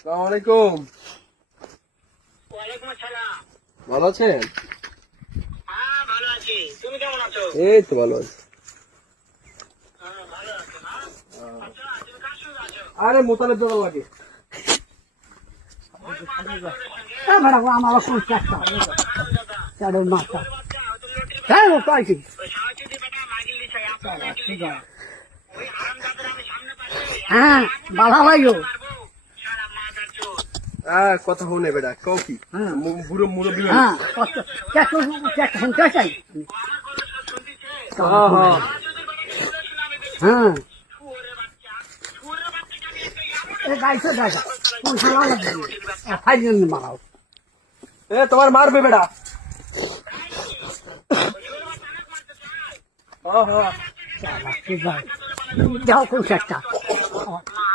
আসসালামু আলাইকুম। ওয়ালাইকুম আসসালাম। ভালো আছেন? হ্যাঁ ভালো আছি, তুমি কেমন আছো? এই তো ভালো আছি। হ্যাঁ ভালো আছো না? আচ্ছা তুমি কার সঙ্গে আছো? আরে মোতালেব দোকান লাগে। ওই পাঁচটা ছেলের সঙ্গে? আমার কোন চেষ্টা হারামজাদা। চারের মাথা ওর বাচ্চা, ওই তো লটির হ্যাঁ ও বাচ্চা। পাইছি ওই সাহায্যদি বেটা মাগিল দিছে, আপনার মাগিল দিছে। ওই হারামজাদার আমি সামনে পাইলে, হ্যাঁ বাধা ভাইও মারবো, সারা মাদার চোদ। কথা হনে বেটা কও কি? হ্যাঁ। বুড়ো মুরব্বী হ্যাঁ চেষ্টা শুনতে চাই ও আমার কথা সব শুনতিছে? হ্যাঁ হ্যাঁ। সাহায্যদির বেটা কি বলে শুনে আমি দেখি। হ্যাঁ শুয়োরের বাচ্চা, শুয়োরের বাচ্চাকে আমি একটা এমন এ গাইছে গাইছা কোন সালা লাগবে ফাইজন মারাও এ তোমার মারবে বেটা। শুয়োরের বাচ্চা অনেক মারতে চায়। হ্যাঁ হ্যাঁ। যাও কোন চেষ্টা মা